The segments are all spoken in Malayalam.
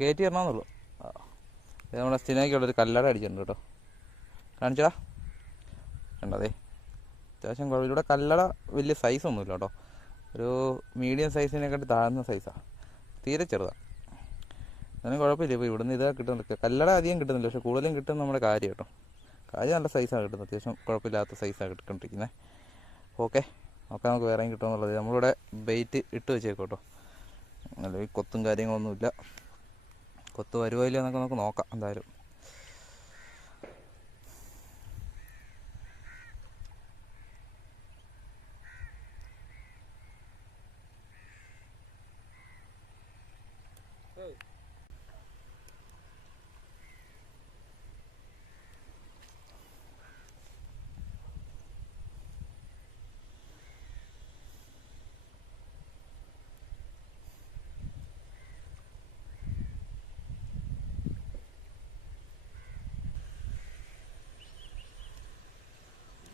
കയറ്റി തരണമെന്നുള്ളൂ. ഇത് നമ്മുടെ സ്ഥിരയ്ക്കുള്ളൊരു കല്ലട അടിച്ചിട്ടുണ്ട് കേട്ടോ. കാണിച്ചാ കണ്ടതേ അത്യാവശ്യം കുഴപ്പമില്ല. ഇവിടെ കല്ലട വലിയ സൈസൊന്നുമില്ല കേട്ടോ. ഒരു മീഡിയം സൈസിനെക്കാട്ടി താഴ്ന്ന സൈസാണ്, തീരെ ചെറുതാണ്. അതിന് കുഴപ്പമില്ല. ഇപ്പോൾ ഇവിടുന്ന് ഇതാ കിട്ടുന്നുണ്ട്. കല്ലട അധികം കിട്ടുന്നില്ല, പക്ഷേ കൂടുതലും കിട്ടുന്ന നമ്മുടെ കാര്യം കേട്ടോ. കാര്യം നല്ല സൈസാണ് കിട്ടുന്നത്, അത്യാവശ്യം കുഴപ്പമില്ലാത്ത സൈസാണ് കിട്ടിക്കൊണ്ടിരിക്കുന്നത്. ഓക്കെ, നോക്കാം നമുക്ക് വേറെയും കിട്ടുമെന്നുള്ളത്. നമ്മളിവിടെ ബെയ്റ്റ് ഇട്ട് വെച്ചേക്കും കേട്ടോ. അല്ലെങ്കിൽ കൊത്തും കാര്യങ്ങളൊന്നുമില്ല. കൊത്ത് വരുമോ ഇല്ല എന്നൊക്കെ നമുക്ക് നോക്കാം എന്തായാലും.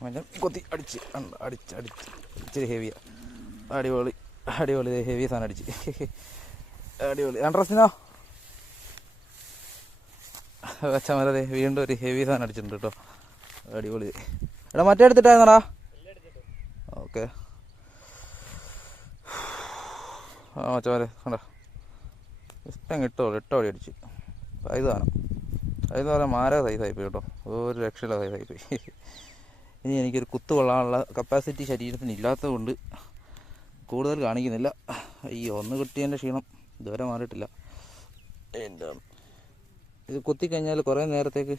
മഞ്ഞൾ കൊത്തി അടിച്ച് ഇച്ചിരി ഹെവിയാണ്. അടിപൊളി ഹെവി സാധനം അടിച്ച്. അടിപൊളി ആൻഡ്രസിനോ വെച്ചമരതെ വീണ്ടും ഒരു ഹെവി സാധനം അടിച്ചിട്ടുണ്ട് കേട്ടോ. അടിപൊളി. എടാ മറ്റേ എടുത്തിട്ടായിരുന്നടാ. ഓക്കെ. മച്ചമാരെ കണ്ടോ, ഇഷ്ടം കിട്ടുമോ. 8 അടി അടിച്ച്. സൈസ് സാധനം പറയാൻ മാരക സൈസായിപ്പോയി കേട്ടോ. ഒരു രക്ഷയില്ല സൈസായിപ്പോയി. ഇനി എനിക്കൊരു കുത്തു കൊള്ളാനുള്ള കപ്പാസിറ്റി ശരീരത്തിന് ഇല്ലാത്തത് കൊണ്ട് കൂടുതൽ കാണിക്കുന്നില്ല. ഒന്ന് കിട്ടിയതിൻ്റെ ക്ഷീണം ഇതുവരെ മാറിയിട്ടില്ല. എൻ്റെ ഇത് കുത്തിക്കഴിഞ്ഞാൽ കുറേ നേരത്തേക്ക്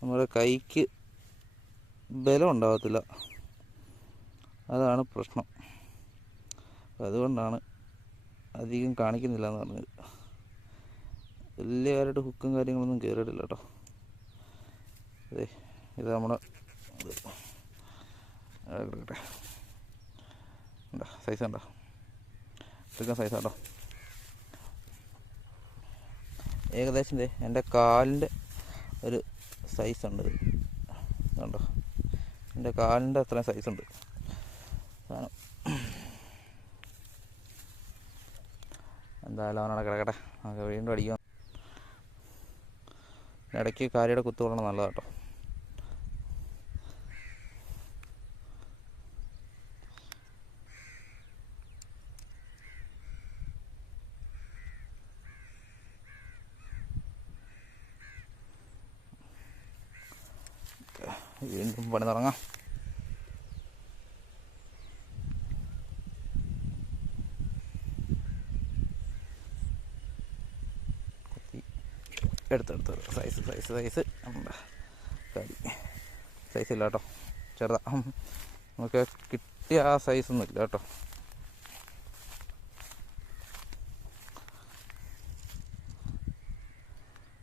നമ്മുടെ കൈക്ക് ബലം ഉണ്ടാകത്തില്ല, അതാണ് പ്രശ്നം. അതുകൊണ്ടാണ് അധികം കാണിക്കുന്നില്ല എന്ന് പറഞ്ഞത്. വലിയ കാര്യമായിട്ട് ഹുക്കും കാര്യങ്ങളൊന്നും കയറിയിട്ടില്ല കേട്ടോ. അതെ, ഇത് നമ്മുടെ സൈസ് ഉണ്ടോ, എടുക്കാൻ സൈസ് ഉണ്ടോ. ഏകദേശം എൻ്റെ കാലിൻ്റെ ഒരു സൈസുണ്ട്. ഇത് കണ്ടോ, എൻ്റെ കാലിൻ്റെ അത്രയും സൈസുണ്ട് സാധനം. എന്തായാലും അവനവിടെ കിടക്കട്ടെ, നമുക്ക് വീണ്ടും അടിക്കാം. ഇടയ്ക്ക് കാരിയുടെ കുത്തുകൊള്ളണം നല്ലതാട്ടോ. വീണ്ടും പണി തുടങ്ങാം. എടുത്തെടുത്ത് സൈസ് കടി സൈസില്ല കേട്ടോ, ചെറുതാ. നമുക്ക് കിട്ടിയ ആ സൈസൊന്നും ഇല്ല കേട്ടോ.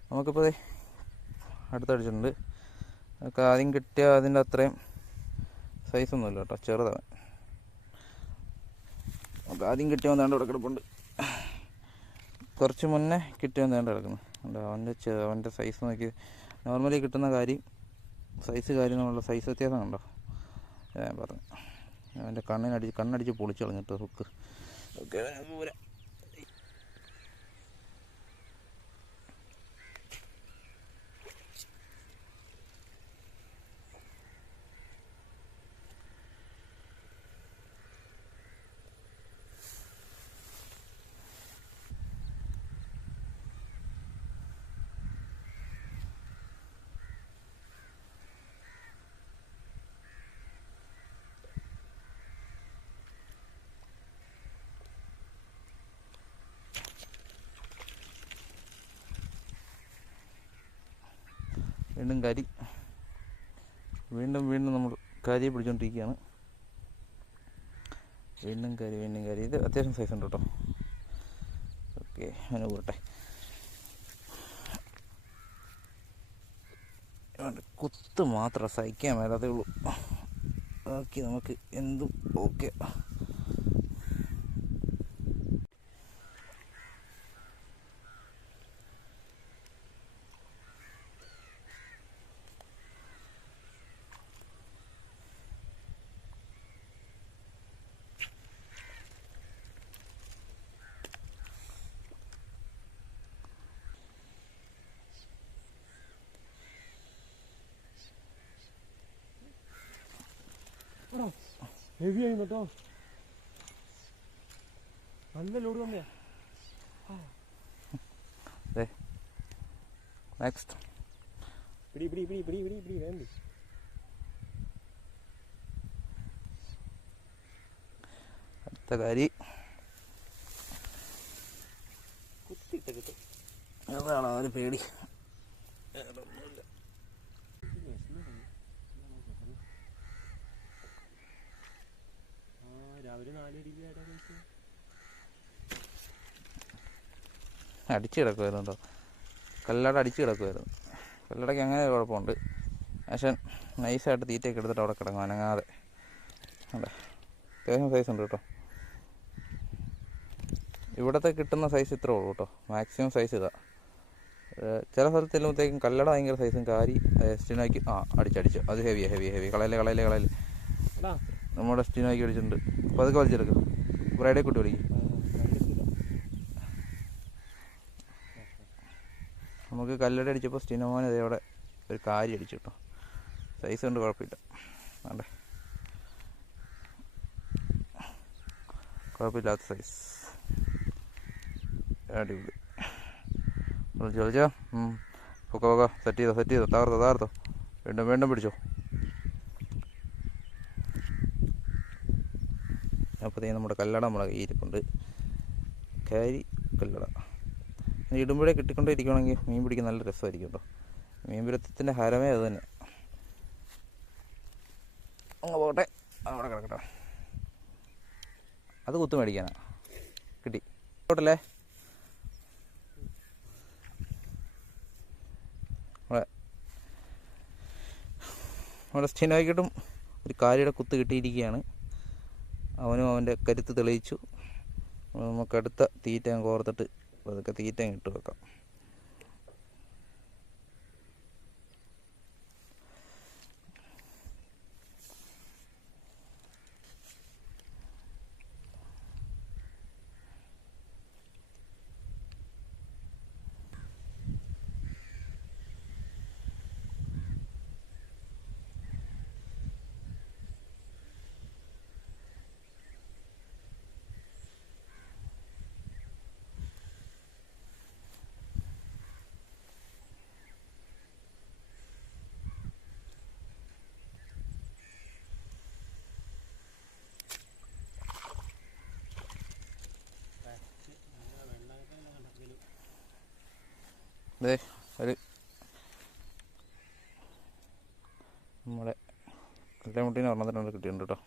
നമുക്കിപ്പോൾ അടുത്തടിച്ചിട്ടുണ്ട്. നമുക്ക് ആദ്യം കിട്ടിയ അതിൻ്റെ അത്രയും സൈസൊന്നുമില്ല കേട്ടോ, ചെറുതാണ്. നമുക്ക് ആദ്യം കിട്ടിയ വേണ്ട ഇവിടെ കിടപ്പുണ്ട്. കുറച്ച് മുന്നേ കിട്ടിയ വേണ്ട കിടക്കുന്നു. അവൻ്റെ സൈസ് നോക്കി നോർമലി കിട്ടുന്ന കാര്യം സൈസ് കാര്യം നമ്മളുടെ സൈസ് വ്യത്യാസം കണ്ടോ. ഞാൻ പറഞ്ഞു അവൻ്റെ കണ്ണടിച്ച് പൊളിച്ച് കളഞ്ഞിട്ട് ഹുക്ക്. ഓക്കെ, പോരാ. വീണ്ടും കരി, വീണ്ടും നമ്മൾ കരിയെ പിടിച്ചുകൊണ്ടിരിക്കുകയാണ്. വീണ്ടും കരി. ഇത് അത്യാവശ്യം സൈസ് ഉണ്ട് കേട്ടോ. ഓക്കെ, അങ്ങനെ പോട്ടെ. കുത്ത് മാത്രം സഹിക്കാൻ മേലാത്തേ ഉള്ളൂ. ഓക്കെ, നമുക്ക് എന്തും ഓക്കെ. ഹെവി ആയിരുന്നു കേട്ടോ, നല്ല ലോഡ് തന്നെയാ. നെക്സ്റ്റ് പിടി പിടി പിടി പിടി പിടി പിടി വേണ്ടി അടുത്ത കാരി കുത്തിയിട്ട് കിട്ടും. അതാണ് ഒരു പേടി. രാവിലെ 4 ഡിഗ്രി അടിച്ച് കിടക്കുമായിരുന്നു കേട്ടോ, കല്ലട അടിച്ച് കിടക്കുമായിരുന്നു. കല്ലടയ്ക്ക് അങ്ങനെ ഒരു കുഴപ്പമുണ്ട്, പക്ഷേ നൈസായിട്ട് തീറ്റയൊക്കെ എടുത്തിട്ട് അവിടെ കിടക്കും അനങ്ങാതെ. അതെ, അത്യാവശ്യം സൈസ് ഉണ്ട് കേട്ടോ. ഇവിടത്തെ കിട്ടുന്ന സൈസ് ഇത്രേ ഉള്ളൂ കേട്ടോ, മാക്സിമം സൈസ് ഇതാ. ചില സ്ഥലത്ത് ചെല്ലുമ്പോഴത്തേക്കും കല്ലട ഭയങ്കര സൈസും കാരി സ്റ്റിനോയ്ക്ക് അടിച്ചു. അത് ഹെവി കളയില് നമ്മുടെ സ്റ്റിനോയ്ക്ക് അടിച്ചിട്ടുണ്ട്. അപ്പോൾ അതൊക്കെ വലിച്ചെടുക്കും, ബ്രൈഡേ കൂട്ടി വിളിക്കും. നമുക്ക് കല്ലട അടിച്ചപ്പോൾ സ്റ്റിനോമോൻ ഇതേവിടെ ഒരു കാരി അടിച്ചു കേട്ടോ, സൈസ് കൊണ്ട് കുഴപ്പമില്ല. അതെ, കുഴപ്പമില്ലാത്ത സൈസ്, അടിപൊളി. ചോദിച്ചോ പൊക്ക സെറ്റ് ചെയ്തോ തകർത്തോ വീണ്ടും പിടിച്ചോ. അപ്പോഴത്തേക്കും നമ്മുടെ കല്ലട നമ്മളെ കയ്യിരിപ്പുണ്ട്, കാരി കല്ലട. ഇടുമ്പോഴേ കിട്ടിക്കൊണ്ടേ ഇരിക്കുകയാണെങ്കിൽ മീൻ പിടിക്കാൻ നല്ല രസമായിരിക്കും കേട്ടോ. മീൻ പിടുത്തത്തിൻ്റെ ഹരമേ അത് തന്നെ. അങ്ങ് പോട്ടെ, അവിടെ കിടക്കട്ടെ. അത് കുത്തു മേടിക്കാനാ, കിട്ടി പോട്ടല്ലേ. നമ്മുടെ സ്റ്റിനോയ്ക്കിട്ടും ഒരു കാരിയുടെ കുത്ത് കിട്ടിയിരിക്കുകയാണ്. അവനും അവൻ്റെ കരുത്ത് തെളിയിച്ചു. നമുക്കടുത്ത തീറ്റ കോർത്തിട്ട് അതൊക്കെ തീറ്റ ഇട്ട് വെക്കാം. അതെ, ഒരു നമ്മുടെ കല്ലമുട്ടീനെ ഒരെണ്ണത്തിനുള്ളിൽ കിട്ടിയിട്ടുണ്ട് കേട്ടോ.